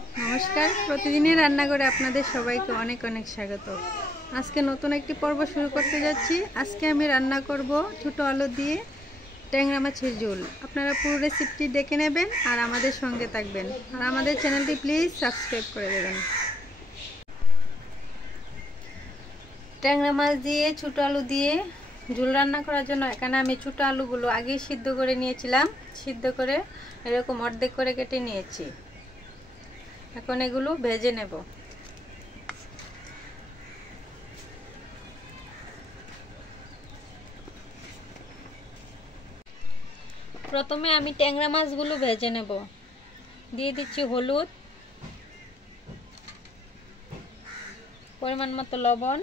নমস্কার, প্রতিদিনের রান্নাঘরে আপনাদের সবাইকে অনেক অনেক স্বাগত। আজকে নতুন একটি পর্ব শুরু করতে যাচ্ছি। আজকে আমি রান্না করব ছোট আলু দিয়ে ট্যাংরা মাছের ঝোল। আপনারা পুরো রেসিপিটি দেখে নেবেন আর আমাদের সঙ্গে থাকবেন, আর আমাদের চ্যানেলটি প্লিজ সাবস্ক্রাইব করে দেবেন। ট্যাংরা মাছ দিয়ে ছোট আলু দিয়ে ঝোল রান্না করার জন্য এখানে আমি ছোট আলুগুলো আগে সিদ্ধ করে নিয়েছিলাম। সিদ্ধ করে এরকম অর্ধেক করে কেটে নিয়েছি। এখন এগুলো ভেজে নেব। প্রথমে আমি ট্যাংরা মাছগুলো ভেজে নেব। দিয়ে দিচ্ছি হলুদ, পরিমাণ মতো লবণ,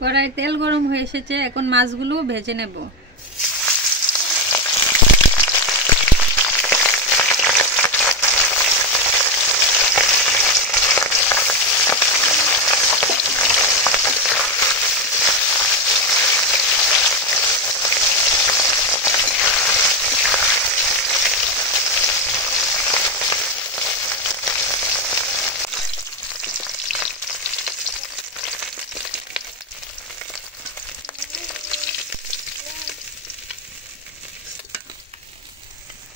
কড়াই তেল গরম হয়ে এসেছে। এখন মাছগুলো ভেজে নেব।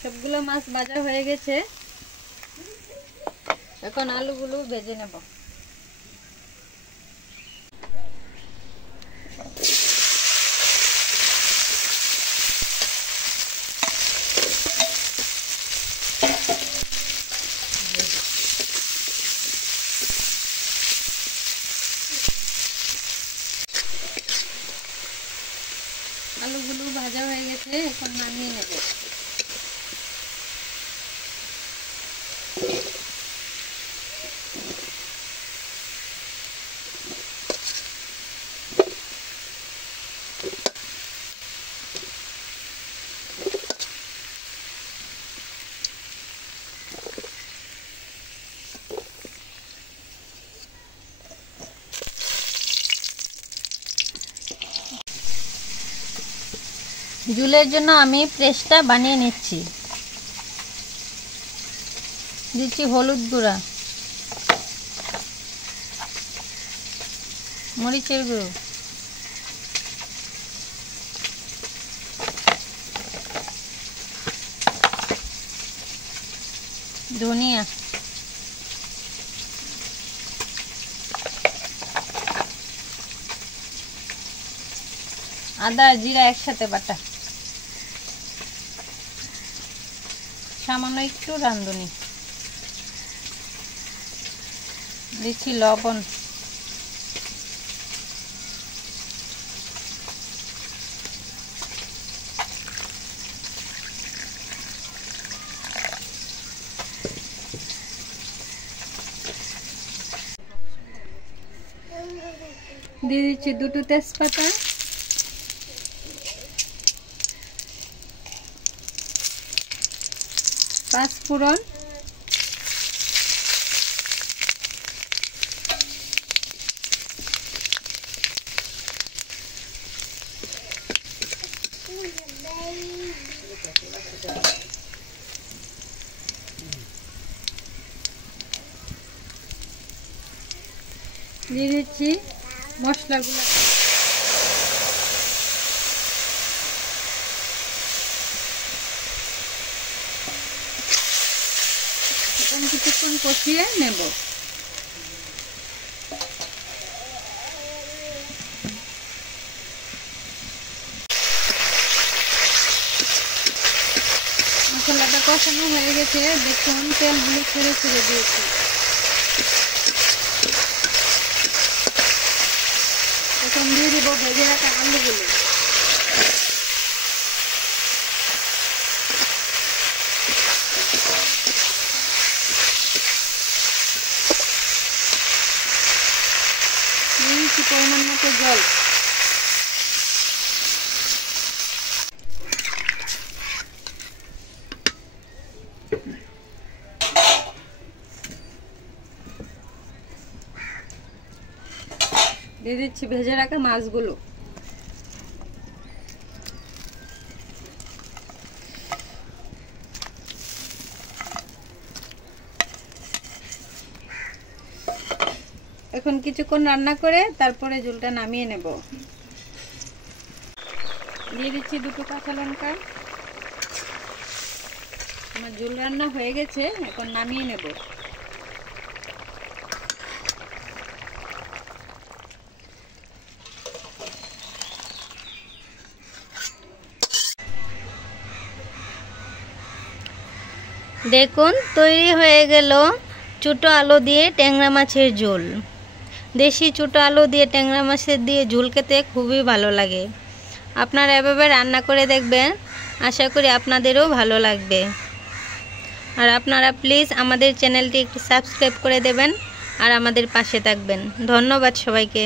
সবগুলো মাছ ভাজা হয়ে গেছে। এখন আলুগুলো ভেজে নেব। আলুগুলো ভাজা হয়ে গেছে, এখন নামিয়ে নেব। ঝোলের জন্য আমি পেস্টটা বানিয়ে নিচ্ছি। দিচ্ছি হলুদ গুঁড়া, মরিচের গুঁড়ো, ধনিয়া, আদা জিরা একসাথে বাটা, সামান্য একটু রাঁধুনি, দিচ্ছি লবণ, দিয়ে দিচ্ছি দুটো তেজপাতা, পাঁচ ফোড়ন, দিয়ে দিচ্ছি মশলাগুলো। এখন কিছুক্ষণ কষিয়ে নেব। মশলাটা কষানো হয়ে গেছে, দেখুন তেলগুলো ছেড়ে ছেড়ে দিয়েছি। এখন দিয়ে দিব ভেজে রাখা আলুগুলো। দিয়েছি পরিমাণ মতো জল। দিয়ে দিচ্ছি ভেজে রাখা মাছগুলো। এখন কিছুক্ষণ রান্না করে তারপরে ঝোলটা নামিয়ে নেব। দিয়ে দিচ্ছি 2টো কাঁচা লঙ্কা। আমার ঝোল রান্না হয়ে গেছে, এখন নামিয়ে নেব। দেখুন তৈরি হয়ে গেল ছোটো আলু দিয়ে ট্যাংরা মাছের ঝোল। দেশি ছোটো আলু দিয়ে ট্যাংরা মাছের দিয়ে ঝোল খেতে খুবই ভালো লাগে। আপনারা এভাবে রান্না করে দেখবেন, আশা করি আপনাদেরও ভালো লাগবে। আর আপনারা প্লিজ আমাদের চ্যানেলটি একটু সাবস্ক্রাইব করে দেবেন আর আমাদের পাশে থাকবেন। ধন্যবাদ সবাইকে।